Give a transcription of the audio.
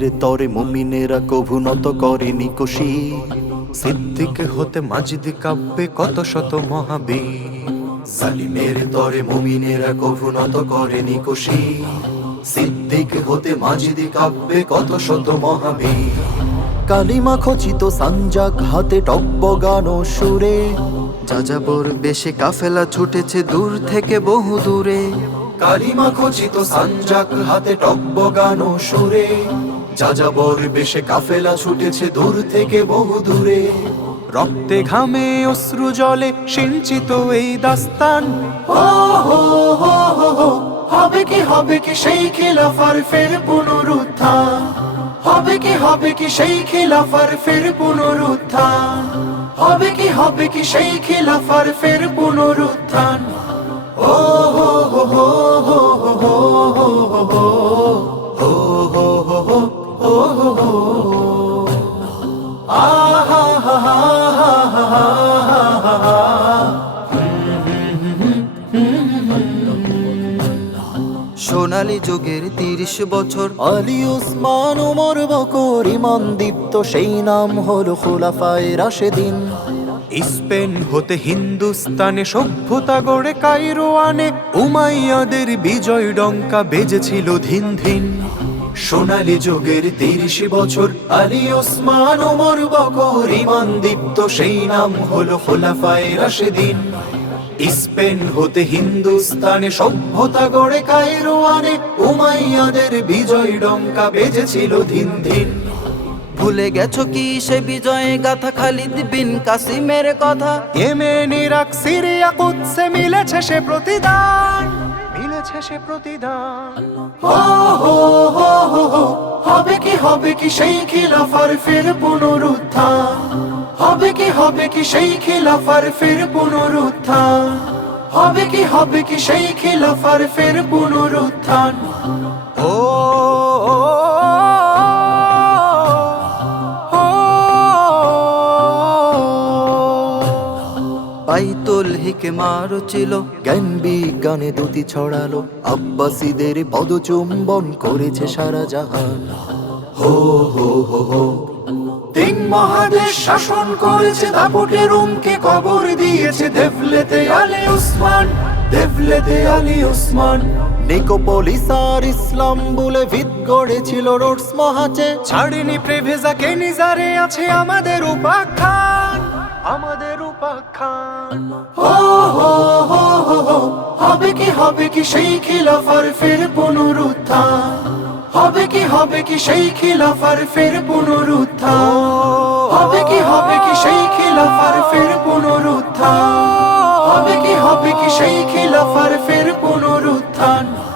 দিনের তরে মমিনেরা কভু নত করেনি কষি সিদ্দিক হতে মাজিদি কাব্যে কত শত মহাবীর সালিমের তরে মমিনেরা কভু নত করেনি কষি সিদ্দিক হতে মাজিদি কাব্যে কত শত মহাবীর কালিমা খচিত সাঞ্জাক হাতে টব্বগানো সুরে যাযাবর বেশে কাফেলা ছুটেছে দূর থেকে বহু দূরে কালিমা খচিত সাঞ্জাক হাতে টব্বগানো সুরে যাযাবর বেশে কাফেলা ছুটেছে দূর থেকে বহু দূরে রক্তে ঘামে অশ্রু জলে সিঞ্চিত এই দাস্তান হবে কি হবে কি সেই খেলাফার ফের পুনরুত্থান হবে কি হবে কি সেই খেলাফার ফের পুনরুত্থান হবে কি হবে কি সেই খেলাফার ফের পুনরুত্থান সোনালি যুগের তিরিশ বছর আলী ওসমান ওমর বকর ইমান দীপ্ত সেই নাম হলো খোলাফায় রাশেদিন স্পেন হতে হিন্দুস্তানে সভ্যতা গড়ে কাইরো আনে উমাইয়াদের বিজয় ডঙ্কা বেজেছিল ধিন ধিন সোনালি যুগের তিরিশ বছর আলী ওসমান ওমর বকর ইমান দীপ্ত সেই নাম হলো খোলাফায় রাশেদিন স্পেন হতে হিন্দুস্তানে সভ্যতা গড়ে কায়রোয়ানে উমাইয়াদের বিজয় ডঙ্কা বেজেছিল দিন দিন ভুলে গেছো কি সে বিজয়ে গাথা খালিদ বিন কাসিমের কথা এমে নিরাক সিরিয়া কুদসে মিলেছে সে প্রতিদান মিলেছে সে প্রতিদান হো হো হো হো হবে কি হবে কি সেই খিলাফার ফের পুনরুদ্ধার হবে কি সেই খিলাফার ফের পুনরুত্থান হবে কি হবে কি সেই খিলাফার ফের পুনরুত্থান ও বাইতুল হিকমার ছিল জ্ঞান বিজ্ঞানে দুটি ছড়ালো আব্বাসীদের পদচুম্বন করেছে সারা জাহান হো হো হো হো তিন মহাদেশ শাসন করেছে দাপটে রুমকে কবর দিয়েছে দেবলেতে আলী উসমান দেবলেতে আলী উসমান নিকোপলিসার ইসলাম বলে ভিত গড়েছিল রোডস মহাচে ছাড়িনি প্রেভেজাকে নিজারে আছে আমাদের উপাখ্যান আমাদের উপাখ্যান হো হো হো হো হবে কি হবে কি সেই খিলাফার ফের পুনরুত্থান হবে কি হবে কি সেই খিলাফার ফের পুনরুদ্ধার হবে কি হবে কি সেই খিলাফার ফের পুনরুদ্ধার হবে কি হবে কি সেই খিলাফার ফের পুনরুত্থান